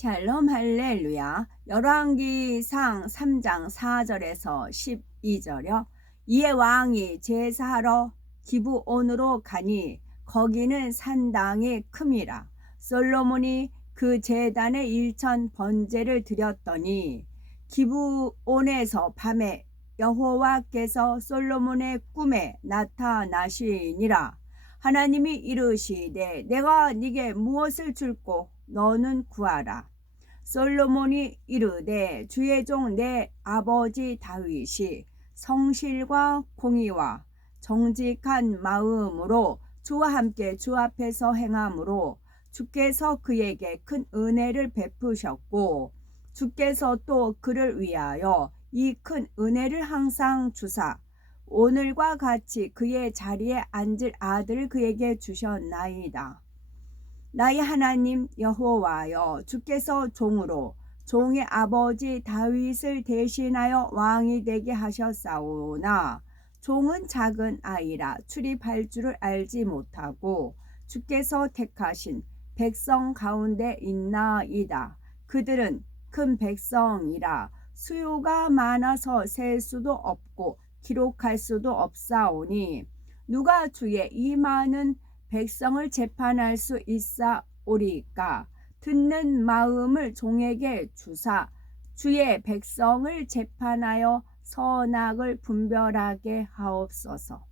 샬롬 할렐루야. 열왕기상 3장 4절에서 12절여. 이에 왕이 제사하러 기브온으로 가니 거기는 산당이 큼이라. 솔로몬이 그 제단에 1천 번제를 드렸더니 기브온에서 밤에 여호와께서 솔로몬의 꿈에 나타나시니라. 하나님이 이르시되 내가 네게 무엇을 줄꼬 너는 구하라. 솔로몬이 이르되 주의 종 내 아버지 다윗이 성실과 공의와 정직한 마음으로 주와 함께 주 앞에서 행함으로 주께서 그에게 큰 은혜를 베푸셨고 주께서 또 그를 위하여 이 큰 은혜를 항상 주사 오늘과 같이 그의 자리에 앉을 아들을 그에게 주셨나이다. 나의 하나님 여호와여, 주께서 종으로 종의 아버지 다윗을 대신하여 왕이 되게 하셨사오나 종은 작은 아이라 출입할 줄을 알지 못하고 주께서 택하신 백성 가운데 있나이다. 그들은 큰 백성이라 수요가 많아서 셀 수도 없고 기록할 수도 없사오니 누가 주의 이 많은 백성을 재판할 수 있사오리까. 듣는 마음을 종에게 주사 주의 백성을 재판하여 선악을 분별하게 하옵소서.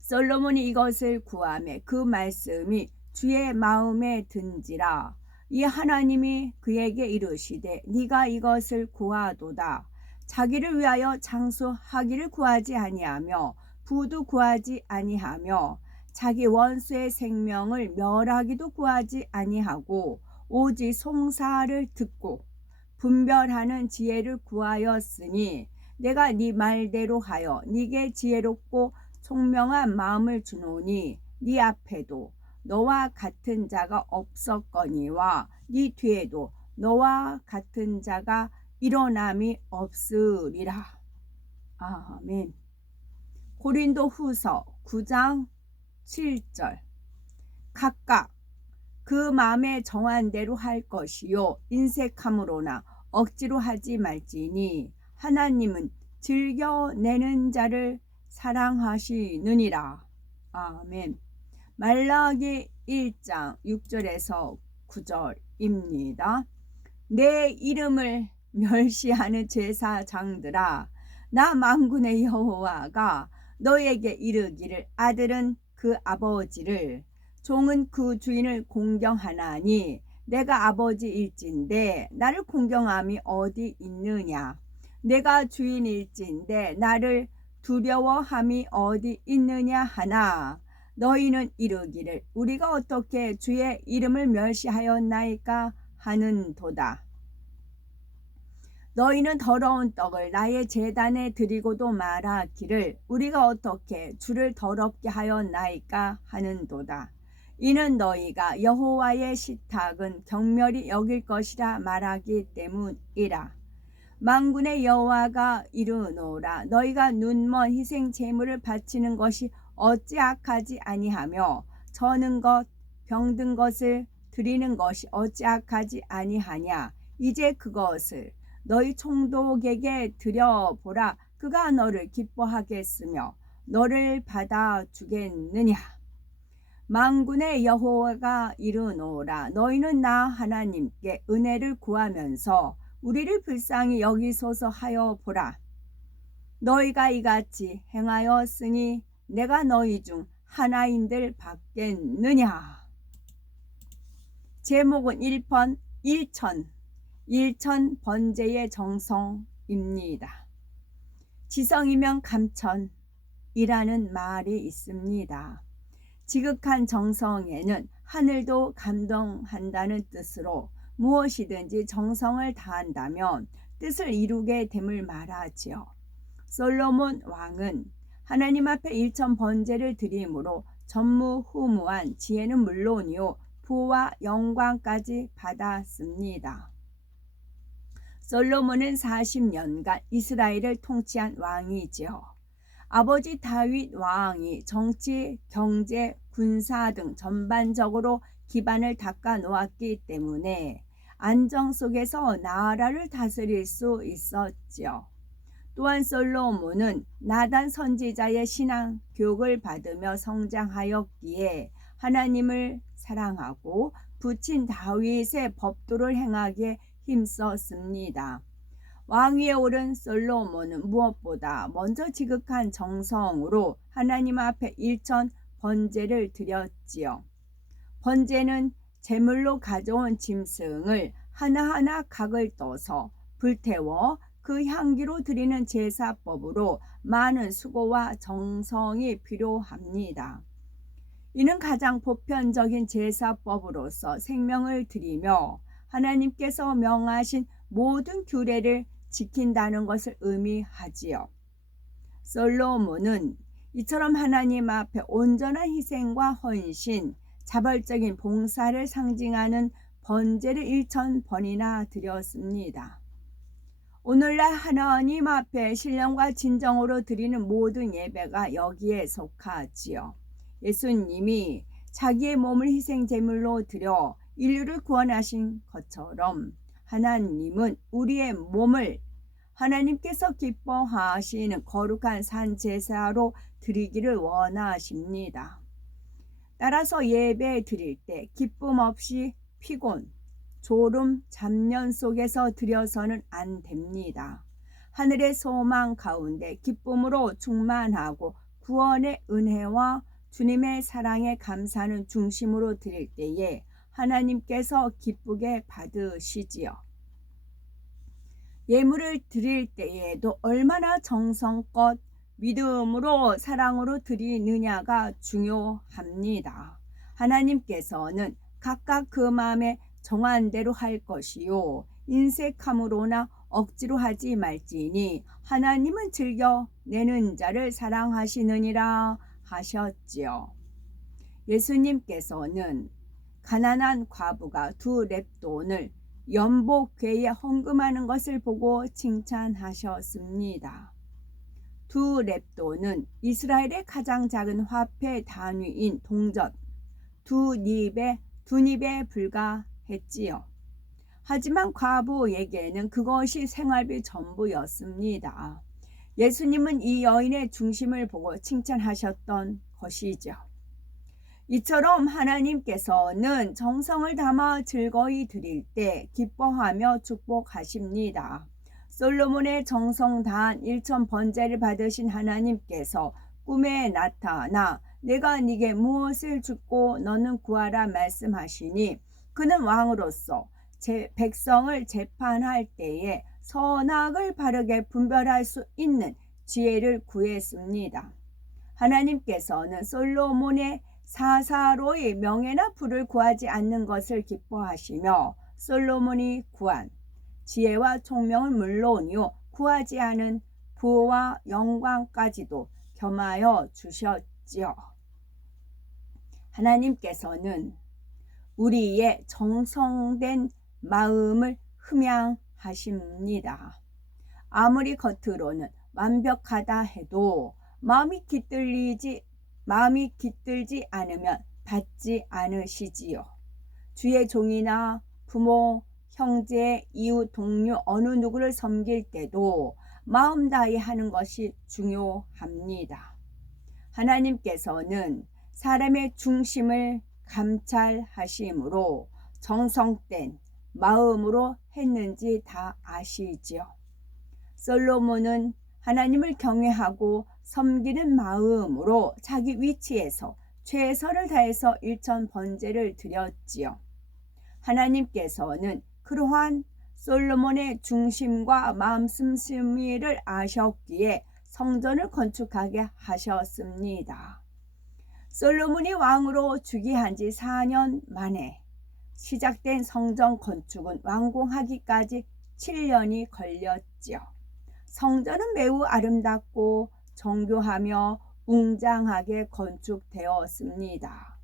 솔로몬이 이것을 구하매 그 말씀이 주의 마음에 든지라. 이 하나님이 그에게 이르시되 네가 이것을 구하도다. 자기를 위하여 장수하기를 구하지 아니하며 부도 구하지 아니하며 자기 원수의 생명을 멸하기도 구하지 아니하고 오직 송사를 듣고 분별하는 지혜를 구하였으니 내가 네 말대로 하여 네게 지혜롭고 총명한 마음을 주노니 네 앞에도 너와 같은 자가 없었거니와 네 뒤에도 너와 같은 자가 일어남이 없으리라. 아멘. 고린도 후서 9장 7절. 각각 그 마음에 정한 대로 할 것이요 인색함으로나 억지로 하지 말지니 하나님은 즐겨내는 자를 사랑하시느니라. 아멘. 말라기 1장 6절에서 9절입니다. 내 이름을 멸시하는 제사장들아, 나 만군의 여호와가 너에게 이르기를 아들은 그 아버지를 종은 그 주인을 공경하나니 내가 아버지일진데 나를 공경함이 어디 있느냐. 내가 주인일진데 나를 두려워함이 어디 있느냐 하나 너희는 이르기를 우리가 어떻게 주의 이름을 멸시하였나이까 하는도다. 너희는 더러운 떡을 나의 제단에 드리고도 말하기를 우리가 어떻게 주를 더럽게 하였나이까 하는도다. 이는 너희가 여호와의 식탁은 경멸히 여길 것이라 말하기 때문이라. 만군의 여호와가 이르노라. 너희가 눈먼 희생 제물을 바치는 것이 어찌 악하지 아니하며 저는 것 병든 것을 드리는 것이 어찌 악하지 아니하냐. 이제 그것을 너희 총독에게 드려보라. 그가 너를 기뻐하겠으며 너를 받아주겠느냐. 만군의 여호와가 이르노라. 너희는 나 하나님께 은혜를 구하면서 우리를 불쌍히 여기소서 하여 보라. 너희가 이같이 행하였으니 내가 너희 중 하나인들 받겠느냐. 제목은 1천 번제의 정성입니다. 지성이면 감천이라는 말이 있습니다. 지극한 정성에는 하늘도 감동한다는 뜻으로 무엇이든지 정성을 다한다면 뜻을 이루게 됨을 말하지요. 솔로몬 왕은 하나님 앞에 1천 번제를 드림으로 전무후무한 지혜는 물론이요 부와 영광까지 받았습니다. 솔로몬은 40년간 이스라엘을 통치한 왕이지요. 아버지 다윗 왕이 정치, 경제, 군사 등 전반적으로 기반을 닦아 놓았기 때문에 안정 속에서 나라를 다스릴 수 있었지요. 또한 솔로몬은 나단 선지자의 신앙 교육을 받으며 성장하였기에 하나님을 사랑하고 부친 다윗의 법도를 행하기에 힘썼습니다. 왕위에 오른 솔로몬은 무엇보다 먼저 지극한 정성으로 하나님 앞에 일천 번제를 드렸지요. 번제는 제물로 가져온 짐승을 하나하나 각을 떠서 불태워 그 향기로 드리는 제사법으로 많은 수고와 정성이 필요합니다. 이는 가장 보편적인 제사법으로서 생명을 드리며 하나님께서 명하신 모든 규례를 지킨다는 것을 의미하지요. 솔로몬은 이처럼 하나님 앞에 온전한 희생과 헌신, 자발적인 봉사를 상징하는 번제를 1000번이나 드렸습니다. 오늘날 하나님 앞에 신령과 진정으로 드리는 모든 예배가 여기에 속하지요. 예수님이 자기의 몸을 희생 제물로 드려 인류를 구원하신 것처럼 하나님은 우리의 몸을 하나님께서 기뻐하시는 거룩한 산 제사로 드리기를 원하십니다. 따라서 예배 드릴 때 기쁨 없이 피곤, 졸음, 잡년 속에서 드려서는 안 됩니다. 하늘의 소망 가운데 기쁨으로 충만하고 구원의 은혜와 주님의 사랑에 감사하는 중심으로 드릴 때에 하나님께서 기쁘게 받으시지요. 예물을 드릴 때에도 얼마나 정성껏 믿음으로 사랑으로 드리느냐가 중요합니다. 하나님께서는 각각 그 마음에 정한 대로 할 것이요 인색함으로나 억지로 하지 말지니 하나님은 즐겨 내는 자를 사랑하시느니라 하셨지요. 예수님께서는 가난한 과부가 2 렙돈을 연복궤에 헌금하는 것을 보고 칭찬하셨습니다. 2 렙돈은 이스라엘의 가장 작은 화폐 단위인 동전 2닙에 불과했지요. 하지만 과부에게는 그것이 생활비 전부였습니다. 예수님은 이 여인의 중심을 보고 칭찬하셨던 것이죠. 이처럼 하나님께서는 정성을 담아 즐거이 드릴 때 기뻐하며 축복하십니다. 솔로몬의 정성 다한 1000 번제를 받으신 하나님께서 꿈에 나타나 내가 네게 무엇을 줍고 너는 구하라 말씀하시니 그는 왕으로서 백성을 재판할 때에 선악을 바르게 분별할 수 있는 지혜를 구했습니다. 하나님께서는 솔로몬의 사사로이 명예나 부를 구하지 않는 것을 기뻐하시며 솔로몬이 구한 지혜와 총명은 물론이요 구하지 않은 부와 영광까지도 겸하여 주셨지요. 하나님께서는 우리의 정성된 마음을 흠양하십니다. 아무리 겉으로는 완벽하다 해도 마음이 깃들지 않으면 받지 않으시지요. 주의 종이나 부모, 형제, 이웃, 동료 어느 누구를 섬길 때도 마음 다해 하는 것이 중요합니다. 하나님께서는 사람의 중심을 감찰하심으로 정성된 마음으로 했는지 다 아시지요. 솔로몬은 하나님을 경외하고 섬기는 마음으로 자기 위치에서 최선을 다해서 1000 번제를 드렸지요. 하나님께서는 그러한 솔로몬의 중심과 마음 씀씀이를 아셨기에 성전을 건축하게 하셨습니다. 솔로몬이 왕으로 즉위한 지 4년 만에 시작된 성전 건축은 완공하기까지 7년이 걸렸지요. 성전은 매우 아름답고 정교하며 웅장하게 건축되었습니다.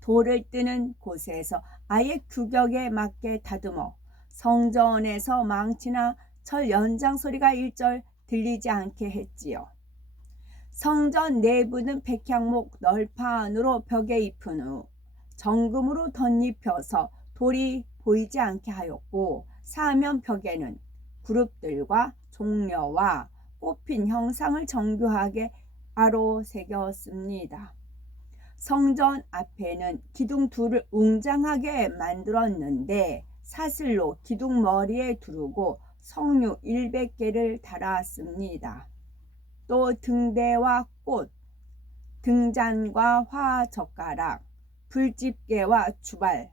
돌을 뜨는 곳에서 아예 규격에 맞게 다듬어 성전에서 망치나 철 연장 소리가 일절 들리지 않게 했지요. 성전 내부는 백향목 널판으로 벽에 입힌 후 정금으로 덧입혀서 돌이 보이지 않게 하였고 사면벽에는 그룹들과 종려와 꽃핀 형상을 정교하게 바로 새겼습니다. 성전 앞에는 기둥 둘을 웅장하게 만들었는데 사슬로 기둥 머리에 두르고 석류 100개를 달았습니다. 또 등대와 꽃, 등잔과 화젓가락, 불집게와 주발,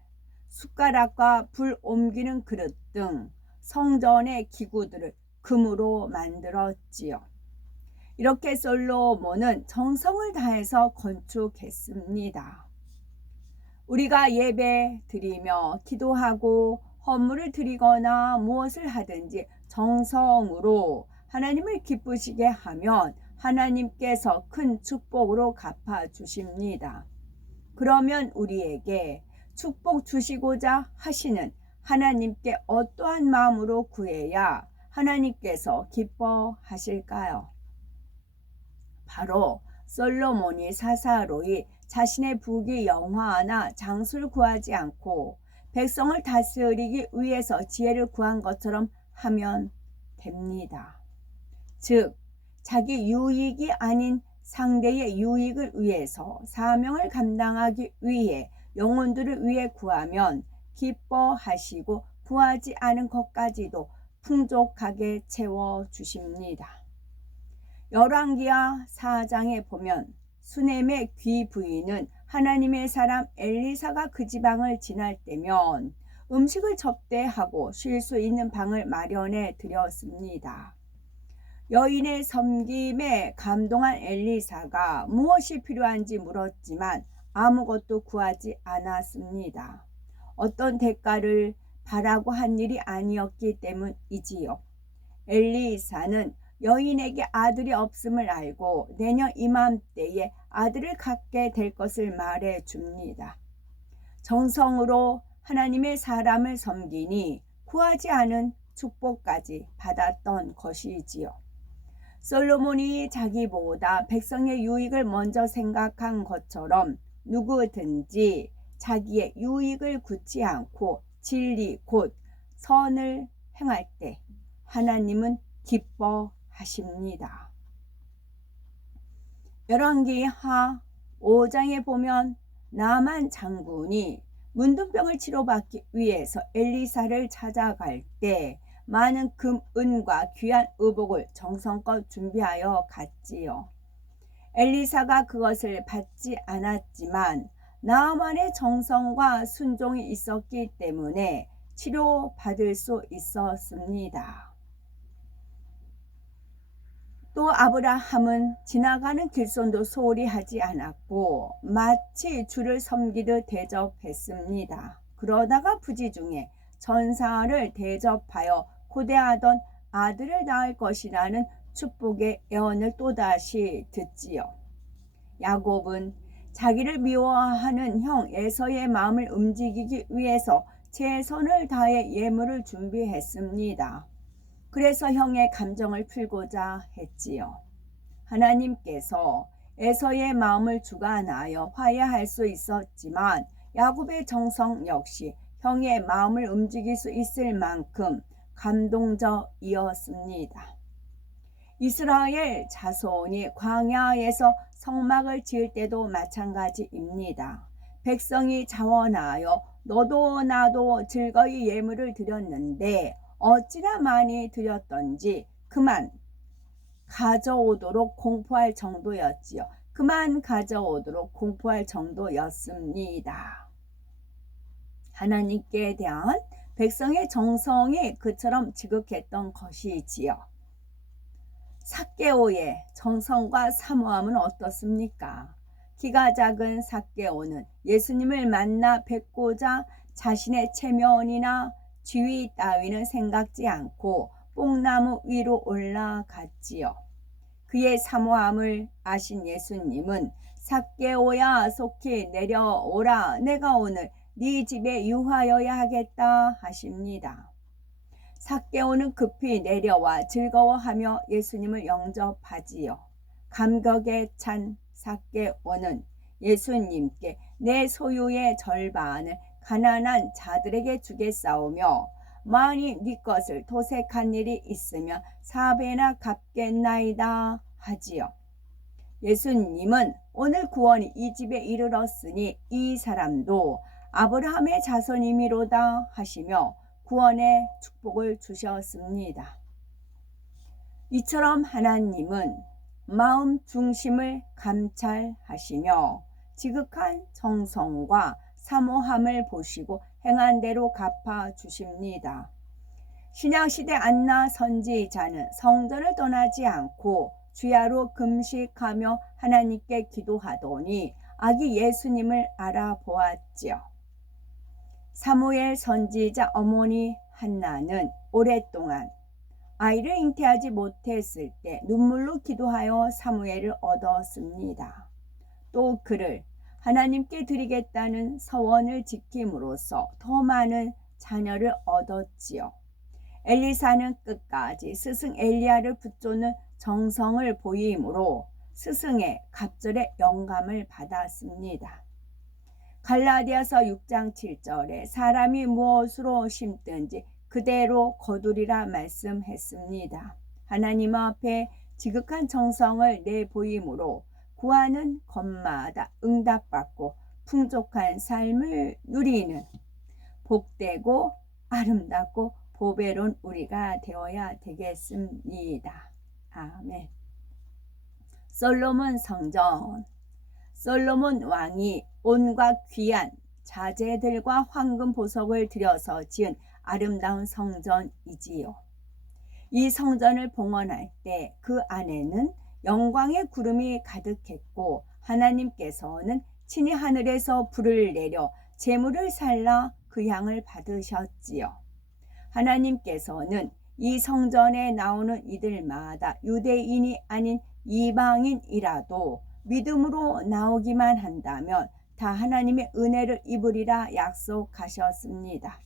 숟가락과 불 옮기는 그릇 등 성전의 기구들을 금으로 만들었지요. 이렇게 솔로몬은 정성을 다해서 건축했습니다. 우리가 예배 드리며 기도하고 헌물을 드리거나 무엇을 하든지 정성으로 하나님을 기쁘시게 하면 하나님께서 큰 축복으로 갚아주십니다. 그러면 우리에게 축복 주시고자 하시는 하나님께 어떠한 마음으로 구해야 하나님께서 기뻐하실까요? 바로 솔로몬이 사사로이 자신의 부귀 영화나 장수를 구하지 않고 백성을 다스리기 위해서 지혜를 구한 것처럼 하면 됩니다. 즉 자기 유익이 아닌 상대의 유익을 위해서 사명을 감당하기 위해 영혼들을 위해 구하면 기뻐하시고 구하지 않은 것까지도 풍족하게 채워주십니다. 열왕기하 4장에 보면 수넴의 귀 부인은 하나님의 사람 엘리사가 그 지방을 지날 때면 음식을 접대하고 쉴 수 있는 방을 마련해 드렸습니다. 여인의 섬김에 감동한 엘리사가 무엇이 필요한지 물었지만 아무것도 구하지 않았습니다. 어떤 대가를 바라고 한 일이 아니었기 때문이지요. 엘리사는 여인에게 아들이 없음을 알고 내년 이맘때에 아들을 갖게 될 것을 말해 줍니다. 정성으로 하나님의 사람을 섬기니 구하지 않은 축복까지 받았던 것이지요. 솔로몬이 자기보다 백성의 유익을 먼저 생각한 것처럼 누구든지 자기의 유익을 굳지 않고 진리 곧 선을 행할 때 하나님은 기뻐하십니다. 열왕기하 5장에 보면 나만 장군이 문둥병을 치료받기 위해서 엘리사를 찾아갈 때 많은 금, 은과 귀한 의복을 정성껏 준비하여 갔지요. 엘리사가 그것을 받지 않았지만 나만의 정성과 순종이 있었기 때문에 치료받을 수 있었습니다. 또 아브라함은 지나가는 길손도 소홀히 하지 않았고 마치 주를 섬기듯 대접했습니다. 그러다가 부지 중에 전사를 대접하여 고대하던 아들을 낳을 것이라는 축복의 예언을 또다시 듣지요. 야곱은 자기를 미워하는 형 에서의 마음을 움직이기 위해서 최선을 다해 예물을 준비했습니다. 그래서 형의 감정을 풀고자 했지요. 하나님께서 에서의 마음을 주관하여 화해할 수 있었지만 야곱의 정성 역시 형의 마음을 움직일 수 있을 만큼 감동적이었습니다. 이스라엘 자손이 광야에서 성막을 지을 때도 마찬가지입니다. 백성이 자원하여 너도 나도 즐거이 예물을 드렸는데 어찌나 많이 드렸던지 그만 가져오도록 공포할 정도였지요. 그만 가져오도록 공포할 정도였습니다. 하나님께 대한 백성의 정성이 그처럼 지극했던 것이지요. 삭개오의 정성과 사모함은 어떻습니까? 키가 작은 삭개오는 예수님을 만나 뵙고자 자신의 체면이나 지위 따위는 생각지 않고 뽕나무 위로 올라갔지요. 그의 사모함을 아신 예수님은 삭개오야 속히 내려오라 내가 오늘 네 집에 유하여야 하겠다 하십니다. 삭개오는 급히 내려와 즐거워하며 예수님을 영접하지요. 감격에 찬 삭개오는 예수님께 내 소유의 절반을 가난한 자들에게 주겠사오며 만일 네 것을 도색한 일이 있으면 4배나 갚겠나이다 하지요. 예수님은 오늘 구원이 이 집에 이르렀으니 이 사람도 아브라함의 자손이미로다 하시며 구원의 축복을 주셨습니다. 이처럼 하나님은 마음 중심을 감찰하시며 지극한 정성과 사모함을 보시고 행한 대로 갚아 주십니다. 신약시대 안나 선지자는 성전을 떠나지 않고 주야로 금식하며 하나님께 기도하더니 아기 예수님을 알아보았지요. 사무엘 선지자 어머니 한나는 오랫동안 아이를 잉태하지 못했을 때 눈물로 기도하여 사무엘을 얻었습니다. 또 그를 하나님께 드리겠다는 서원을 지킴으로써 더 많은 자녀를 얻었지요. 엘리사는 끝까지 스승 엘리야를 붙잡는 정성을 보이므로 스승의 갑절의 영감을 받았습니다. 갈라디아서 6장 7절에 사람이 무엇으로 심든지 그대로 거두리라 말씀했습니다. 하나님 앞에 지극한 정성을 내보이므로 구하는 것마다 응답받고 풍족한 삶을 누리는 복되고 아름답고 보배로운 우리가 되어야 되겠습니다. 아멘. 솔로몬 성전. 솔로몬 왕이 온갖 귀한 자재들과 황금 보석을 들여서 지은 아름다운 성전이지요. 이 성전을 봉헌할 때 그 안에는 영광의 구름이 가득했고 하나님께서는 친히 하늘에서 불을 내려 제물을 살라 그 향을 받으셨지요. 하나님께서는 이 성전에 나오는 이들마다 유대인이 아닌 이방인이라도 믿음으로 나오기만 한다면 다 하나님의 은혜를 입으리라 약속하셨습니다.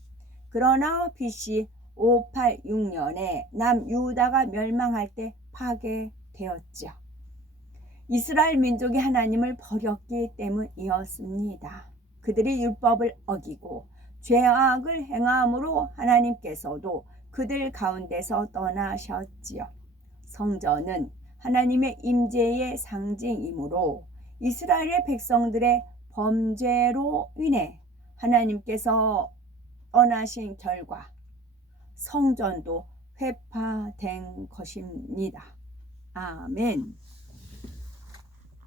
그러나 BC 586년에 남유다가 멸망할 때 파괴되었죠. 이스라엘 민족이 하나님을 버렸기 때문이었습니다. 그들이 율법을 어기고 죄악을 행함으로 하나님께서도 그들 가운데서 떠나셨지요. 성전은 하나님의 임재의 상징이므로 이스라엘의 백성들의 범죄로 인해 하나님께서 떠나신 결과 성전도 회파된 것입니다. 아멘.